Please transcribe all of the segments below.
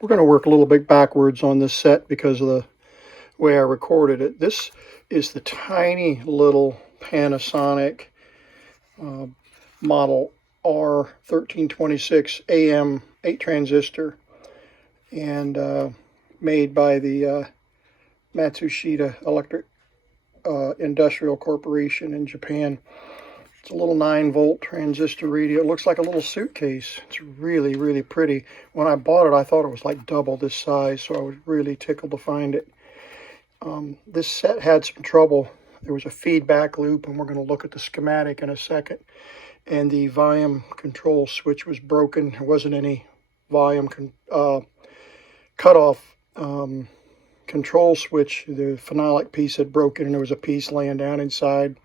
We're going to work a little bit backwards on this set because of the way I recorded it. This is the tiny little Panasonic model R1326 AM 8 transistor, and made by the Matsushita Electric Industrial Corporation in Japan. It's a little 9-volt transistor radio. It looks like a little suitcase. It's really, really pretty. When I bought it, I thought it was like double this size, so I was really tickled to find it. This set had some trouble. There was a feedback loop, and we're going to look at the schematic in a second. And the volume control switch was broken. There wasn't any volume cutoff control switch. The phenolic piece had broken, and there was a piece laying down inside.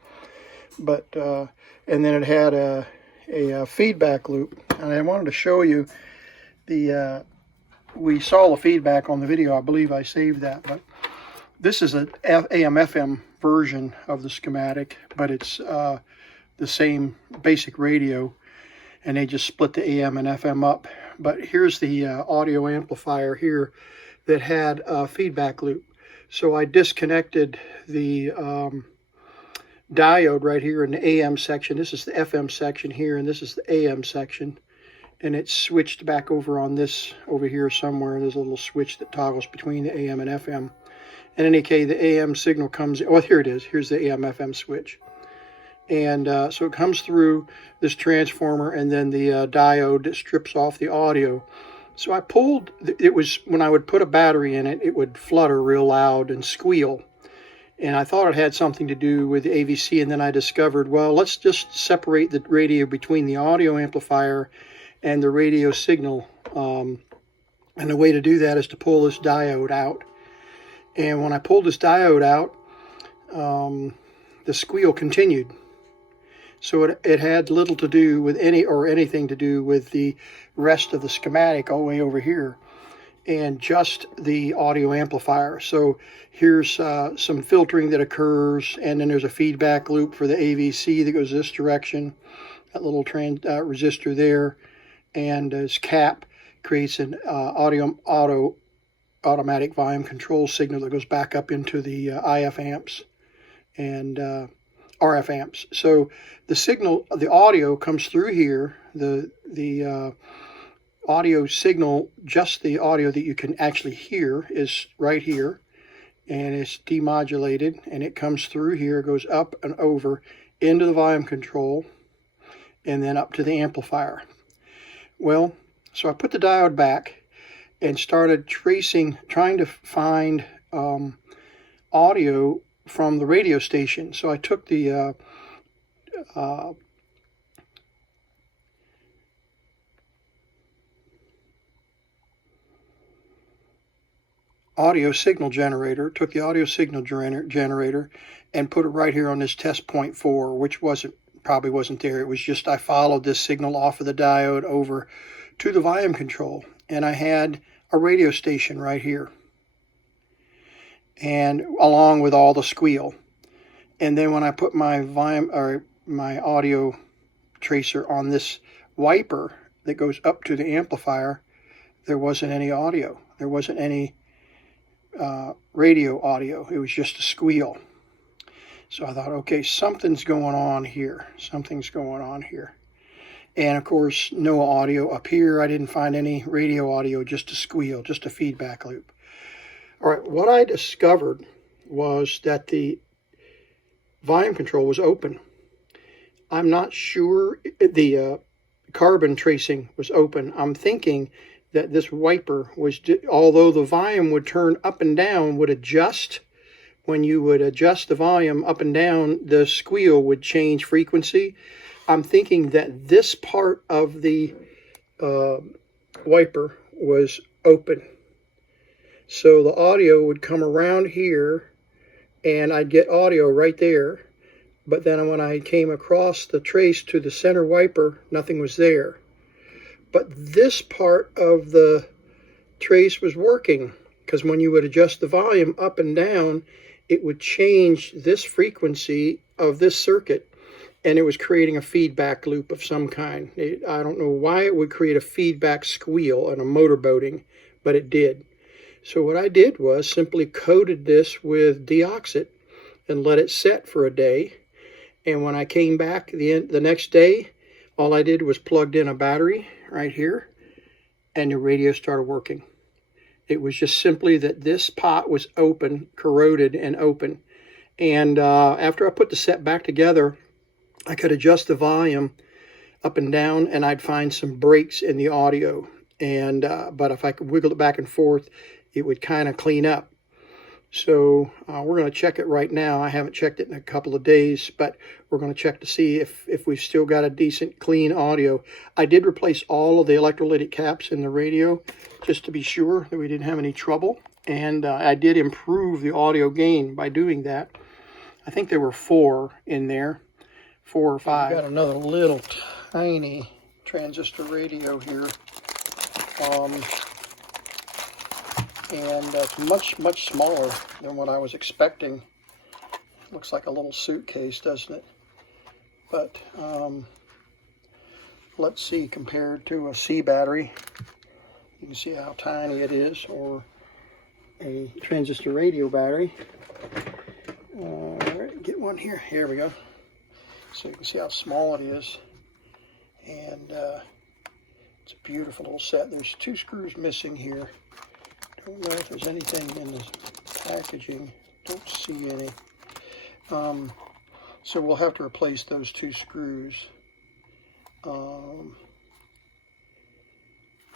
But and then it had a feedback loop, and I wanted to show you the. We saw the feedback on the video. I believe I saved that, but this is an AM/FM version of the schematic, but it's the same basic radio, and they just split the AM and FM up. But here's the audio amplifier here that had a feedback loop. So I disconnected the diode right here in the AM section. This is the FM section here, and this is the AM section. And it's switched back over on this over here somewhere. There's a little switch that toggles between the AM and FM. In any case, the AM signal comes in. Oh, here it is. Here's the AM/FM switch. And so it comes through this transformer, and then the diode that strips off the audio. So I pulled, it was, when I would put a battery in it, it would flutter real loud and squeal. And I thought it had something to do with the AVC, and then I discovered, well, let's just separate the radio between the audio amplifier and the radio signal. And the way to do that is to pull this diode out. And when I pulled this diode out, the squeal continued. So it had little to do with anything to do with the rest of the schematic all the way over here, and just the audio amplifier. So here's some filtering that occurs, and then there's a feedback loop for the AVC that goes this direction, that little resistor there, and this cap creates an automatic volume control signal that goes back up into the IF amps and RF amps. So the signal, the audio comes through here. The audio signal, just the audio that you can actually hear, is right here, and it's demodulated, and it comes through here, goes up and over into the volume control, and then up to the amplifier. Well, so I put the diode back and started trying to find audio from the radio station. So I took the audio signal generator, and put it right here on this test point 4, which probably wasn't there. It was just I followed this signal off of the diode over to the volume control, and I had a radio station right here, and along with all the squeal. And then when I put my audio tracer on this wiper that goes up to the amplifier, there wasn't any audio. There wasn't any radio audio. It was just a squeal. So I thought, okay, something's going on here. And of course, no audio up here. I didn't find any radio audio, just a squeal, just a feedback loop. All right, what I discovered was that the volume control was open. I'm not sure the carbon tracing was open. I'm thinking that this wiper was, although the volume would turn up and down, would adjust. When you would adjust the volume up and down, the squeal would change frequency. I'm thinking that this part of the wiper was open. So the audio would come around here, and I'd get audio right there. But then when I came across the trace to the center wiper, nothing was there. But this part of the trace was working, because when you would adjust the volume up and down, it would change this frequency of this circuit, and it was creating a feedback loop of some kind. I don't know why it would create a feedback squeal in a motorboating, but it did. So what I did was simply coated this with deoxit and let it set for a day. And when I came back the next day, all I did was plugged in a battery right here, and the radio started working. It was just simply that this pot was open, corroded and open. And after I put the set back together, I could adjust the volume up and down, and I'd find some breaks in the audio. And but if I could wiggle it back and forth, it would kind of clean up. So we're going to check it right now. I haven't checked it in a couple of days, but we're going to check to see if we've still got a decent, clean audio. I did replace all of the electrolytic caps in the radio just to be sure that we didn't have any trouble. And I did improve the audio gain by doing that. I think there were 4 in there, 4 or 5. We've got another little tiny transistor radio here. And it's much smaller than what I was expecting. Looks like a little suitcase, doesn't it? But let's see, compared to a C battery, you can see how tiny it is, or a transistor radio battery. Get one here. Here we go. So you can see how small it is. And it's a beautiful little set. There's 2 screws missing here. Don't know if there's anything in the packaging. Don't see any. So we'll have to replace those 2 screws.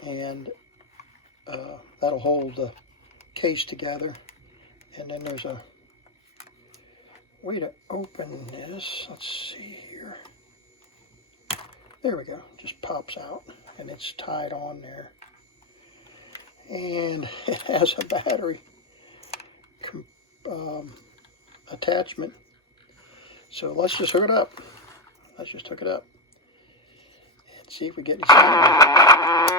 And that'll hold the case together. And then there's a way to open this. Let's see here. There we go. Just pops out, and it's tied on there. And it has a battery attachment. So let's just hook it up. Let's just hook it up and see if we get any sound.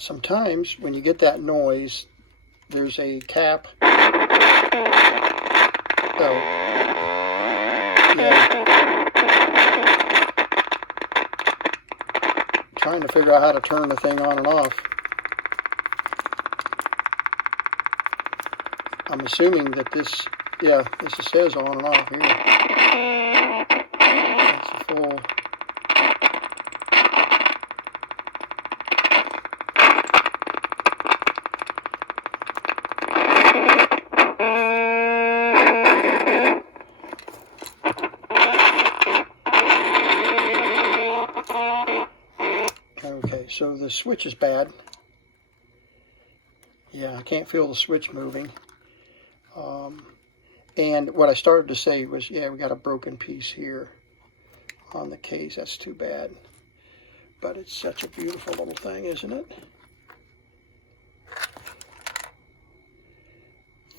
Sometimes when you get that noise, there's a cap. Oh, yeah. Trying to figure out how to turn the thing on and off. I'm assuming that this, yeah, this says on and off here. It's a full. Okay, so the switch is bad. Yeah, I can't feel the switch moving. And what I started to say was, yeah, we got a broken piece here on the case. That's too bad. But it's such a beautiful little thing, isn't it?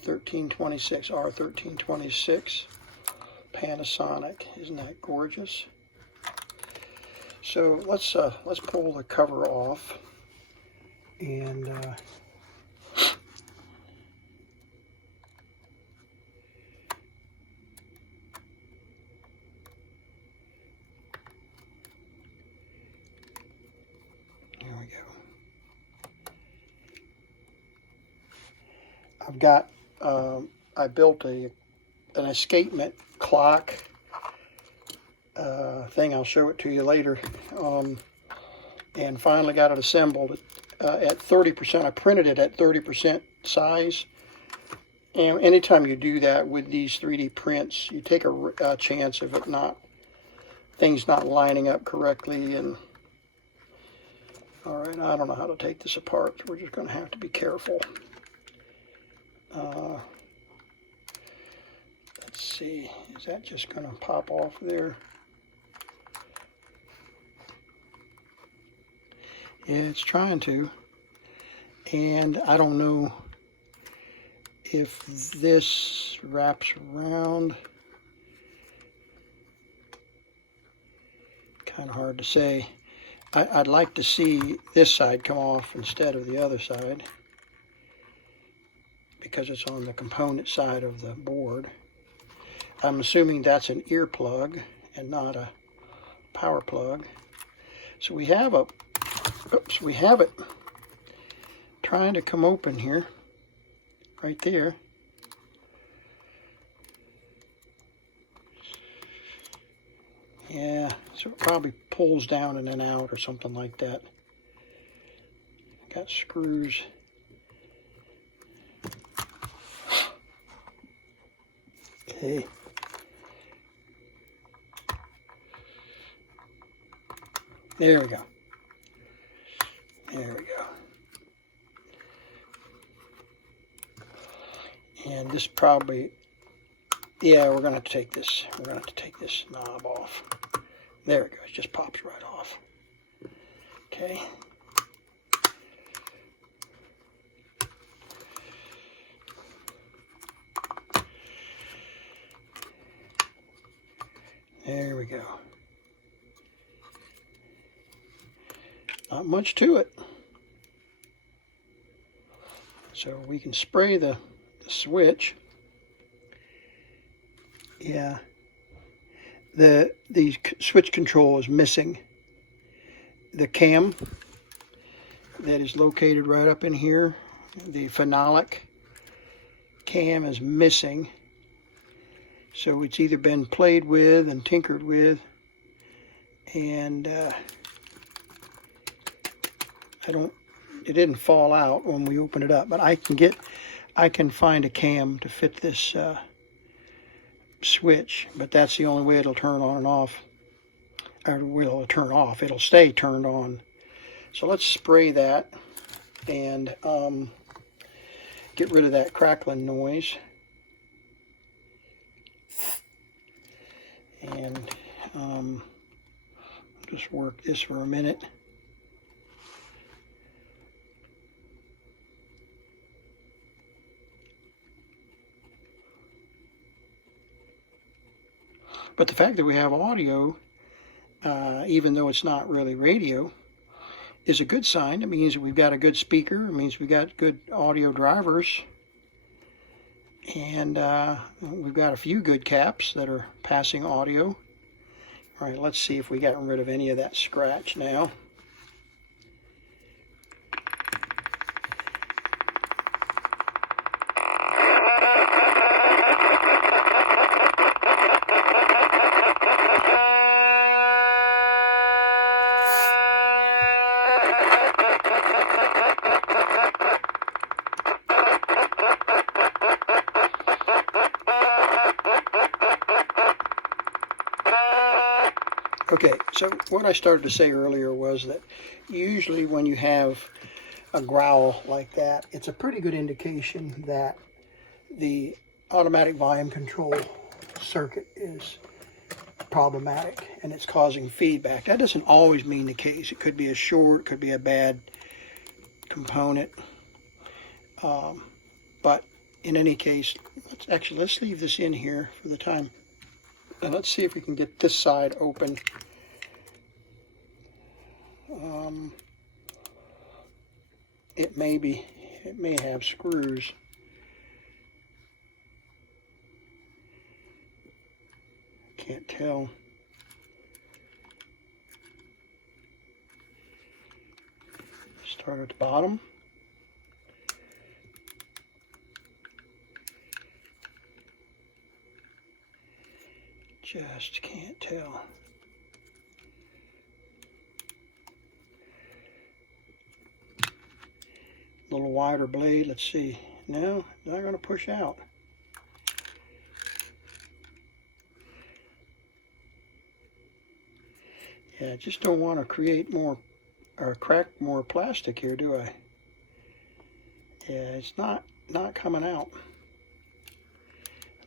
1326, R1326, Panasonic. Isn't that gorgeous? So let's pull the cover off, and here we go. I've got I built an escapement clock thing. I'll show it to you later. And finally got it assembled at 30%. I printed it at 30% size. And anytime you do that with these 3D prints, you take a chance of things not lining up correctly. And all right, I don't know how to take this apart, so we're just going to have to be careful. Let's see, is that just going to pop off there? Yeah, it's trying to, and I don't know if this wraps around. Kind of hard to say. I'd like to see this side come off instead of the other side, because it's on the component side of the board. I'm assuming that's an ear plug and not a power plug. So we have a, oops, we have it trying to come open here, right there. Yeah, so it probably pulls down and then out or something like that. Got screws. Okay. There we go. There we go. And this probably, yeah, we're going to have to take this. We're going to have to take this knob off. There it goes. It just pops right off. Okay. There we go. Not much to it. So we can spray the switch. Yeah. The switch control is missing. The cam that is located right up in here, the phenolic cam, is missing. So it's either been played with and tinkered with, and it didn't fall out when we opened it up, but I can find a cam to fit this switch, but that's the only way it'll turn on and off, or will turn off. It'll stay turned on. So let's spray that and get rid of that crackling noise. And just work this for a minute. But the fact that we have audio, even though it's not really radio, is a good sign. It means we've got a good speaker. It means we've got good audio drivers. And we've got a few good caps that are passing audio. All right, let's see if we got rid of any of that scratch now. Okay, so what I started to say earlier was that usually when you have a growl like that, it's a pretty good indication that the automatic volume control circuit is problematic and it's causing feedback. That doesn't always mean the case. It could be a short, it could be a bad component. But in any case, let's leave this in here for the time. And let's see if we can get this side open. It may have screws. Can't tell. Start at the bottom. Just can't tell. A little wider blade. Let's see. No, not going to push out. Yeah, I just don't want to create more or crack more plastic here, do I? Yeah, it's not coming out.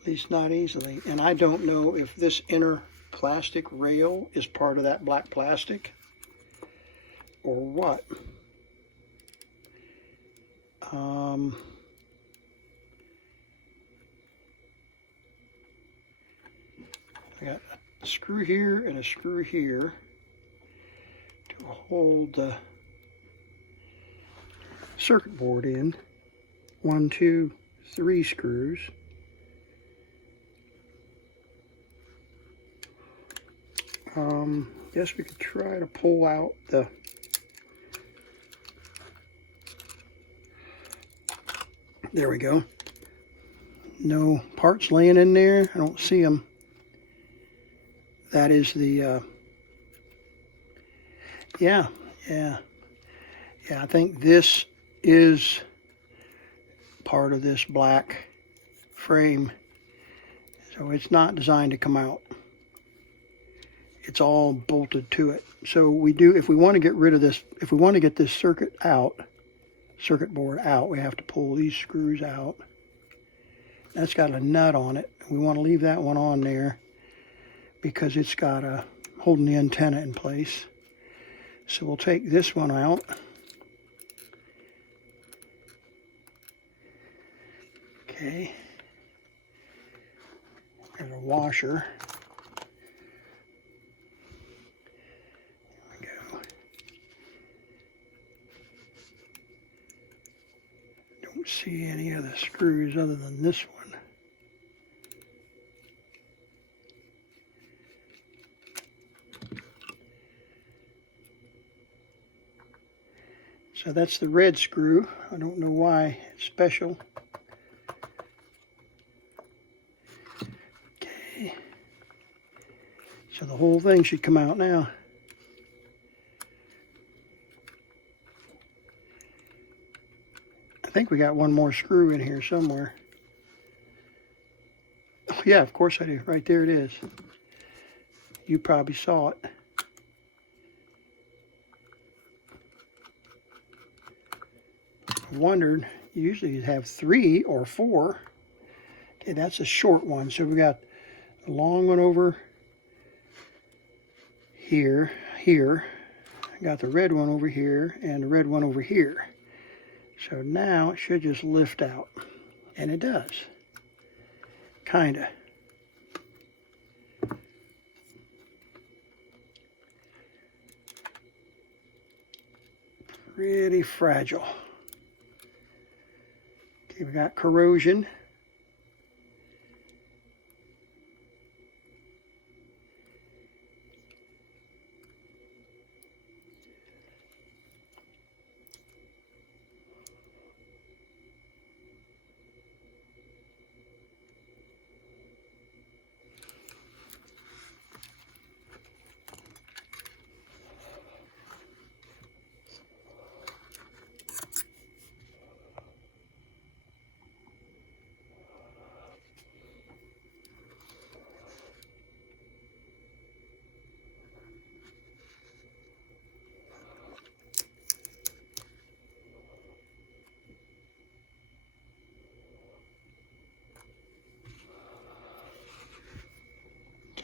At least not easily. And I don't know if this inner plastic rail is part of that black plastic or what. I got a screw here and a screw here to hold the circuit board in. 1, 2, 3 screws. Guess we could try to pull out the there we go. No parts laying in there. I don't see them. That is the yeah, I think this is part of this black frame, so it's not designed to come out. It's all bolted to it. So we do, if we want to get rid of this, if we want to get this circuit board out, we have to pull these screws out. That's got a nut on it. We want to leave that one on there because it's got a holding the antenna in place. So we'll take this one out. Okay. There's a washer. There we go. Don't see any other screws other than this one. So that's the red screw. I don't know why it's special. Okay. So the whole thing should come out now. I think we got one more screw in here somewhere. Oh, yeah, of course I do. Right there it is. You probably saw it. Wondered, usually you'd have 3 or 4. Okay, that's a short one. So we got a long one over here. I got the red one over here and the red one over here. So now it should just lift out. And it does. Kinda. Pretty fragile. Okay, we got corrosion.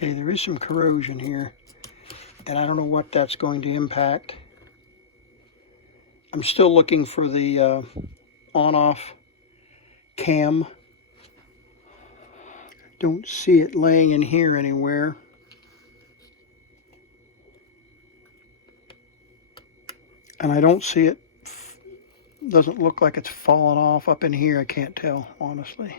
Okay, there is some corrosion here, and I don't know what that's going to impact. I'm still looking for the on-off cam. Don't see it laying in here anywhere. And I don't see it, doesn't look like it's fallen off up in here. I can't tell, honestly.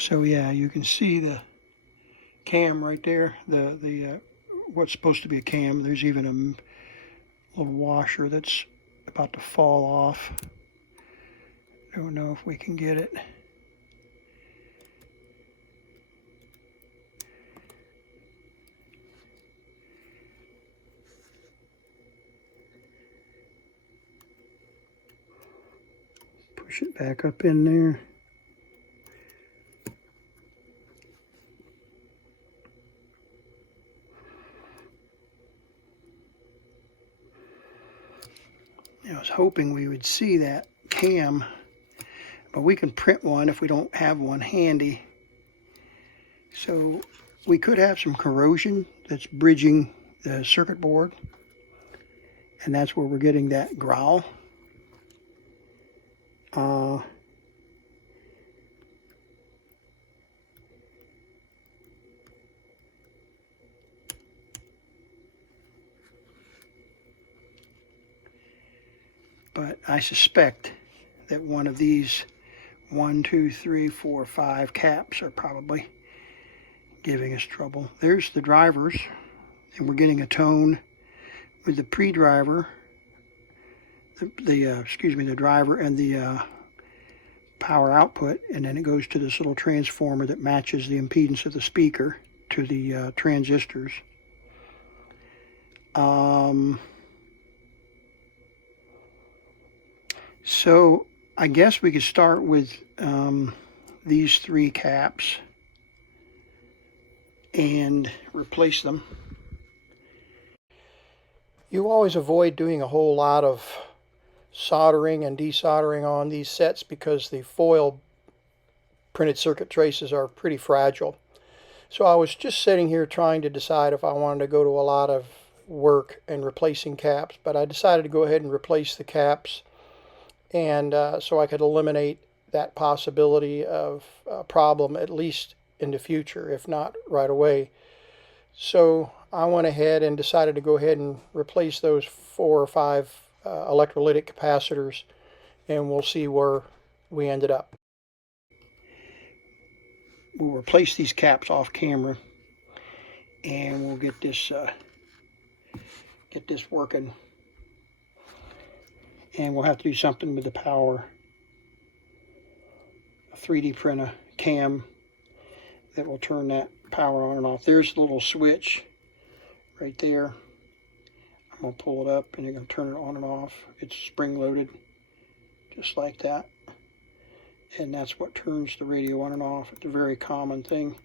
So yeah, you can see the cam right there, the what's supposed to be a cam. There's even a little washer that's about to fall off. Don't know if we can get it. Push it back up in there. I was hoping we would see that cam, but we can print one if we don't have one handy. So we could have some corrosion that's bridging the circuit board, and that's where we're getting that growl. But I suspect that one of these 1, 2, 3, 4, 5 caps are probably giving us trouble. There's the drivers, and we're getting a tone with the pre-driver, the driver and the power output, and then it goes to this little transformer that matches the impedance of the speaker to the transistors. So I guess we could start with these 3 caps and replace them. You always avoid doing a whole lot of soldering and desoldering on these sets because the foil printed circuit traces are pretty fragile. So I was just sitting here trying to decide if I wanted to go to a lot of work and replacing caps, but I decided to go ahead and replace the caps, and so I could eliminate that possibility of a problem, at least in the future, if not right away. So I went ahead and decided to go ahead and replace those 4 or 5 electrolytic capacitors, and we'll see where we ended up. We'll replace these caps off camera, and we'll get this working. And we'll have to do something with the power. A 3D print a cam that will turn that power on and off. There's the little switch right there. I'm going to pull it up and you're going to turn it on and off. It's spring loaded just like that. And that's what turns the radio on and off. It's a very common thing.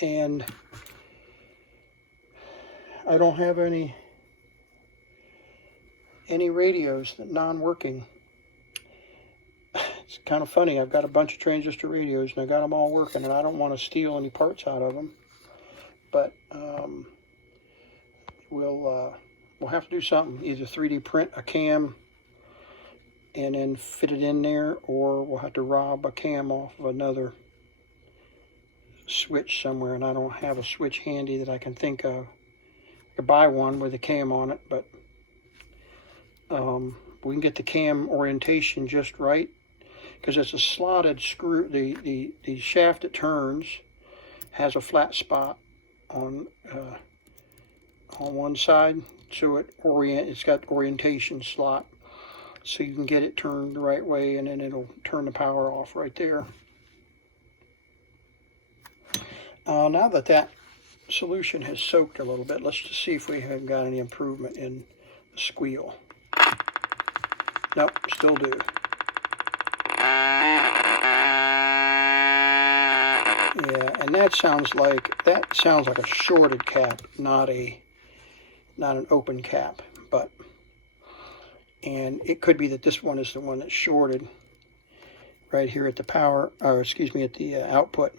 And I don't have any radios that non-working. It's kind of funny. I've got a bunch of transistor radios and I got them all working, and I don't want to steal any parts out of them. But we'll have to do something. Either 3D print a cam and then fit it in there, or we'll have to rob a cam off of another switch somewhere, and I don't have a switch handy that I can think of. I could buy one with a cam on it, but we can get the cam orientation just right, because it's a slotted screw. The shaft that turns has a flat spot on one side, so it's got orientation slot, so you can get it turned the right way, and then it'll turn the power off right there. Now that solution has soaked a little bit, let's just see if we have got any improvement in the squeal. Nope, still do. Yeah, and that sounds like a shorted cap, not an open cap. And it could be that this one is the one that's shorted right here at the power, or excuse me, at the output.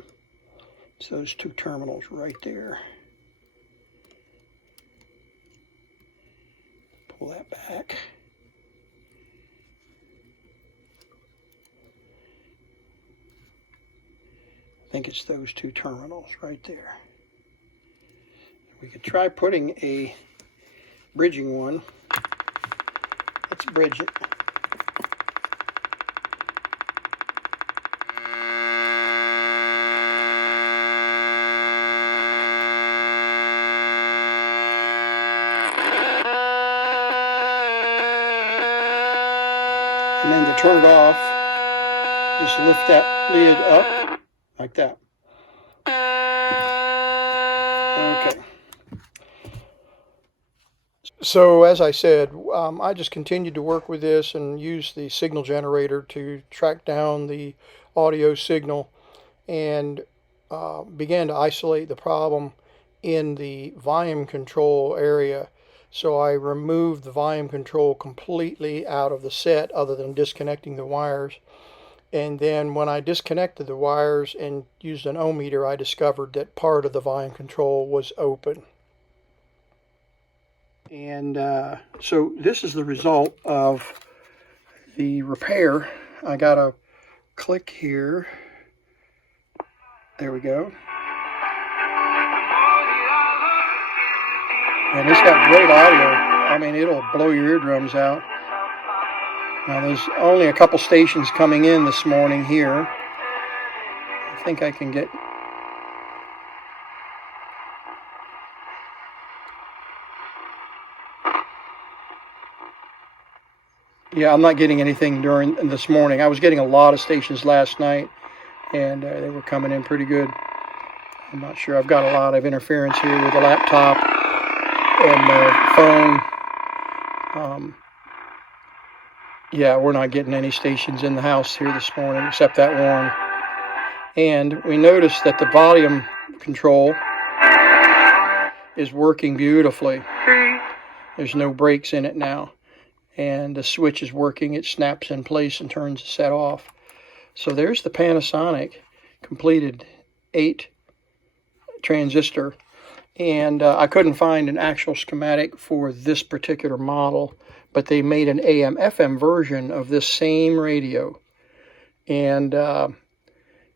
It's those 2 terminals right there. Pull that back. I think it's those 2 terminals right there. We could try putting a bridging one. Let's bridge it. And then to turn it off, just lift that lid up like that. Okay. So as I said, I just continued to work with this and use the signal generator to track down the audio signal, and began to isolate the problem in the volume control area. So I removed the volume control completely out of the set, other than disconnecting the wires. And then when I disconnected the wires and used an ohm meter, I discovered that part of the volume control was open. And so this is the result of the repair I got a click here. There we go. And it's got great audio. I mean, it'll blow your eardrums out. Now, there's only a couple stations coming in this morning here. I think I can get... Yeah, I'm not getting anything during this morning. I was getting a lot of stations last night, and they were coming in pretty good. I'm not sure. I've got a lot of interference here with the laptop and the phone. Yeah, we're not getting any stations in the house here this morning except that one. And we noticed that the volume control is working beautifully. There's no breaks in it now. And the switch is working. It snaps in place and turns the set off. So there's the Panasonic completed 8 transistor. And I couldn't find an actual schematic for this particular model, but they made an AM/FM version of this same radio. And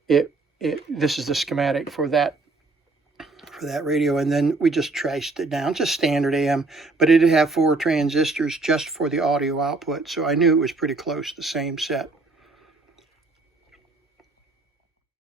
this is the schematic for that radio, and then we just traced it down, just standard AM, but it did have 4 transistors just for the audio output, so I knew it was pretty close, the same set.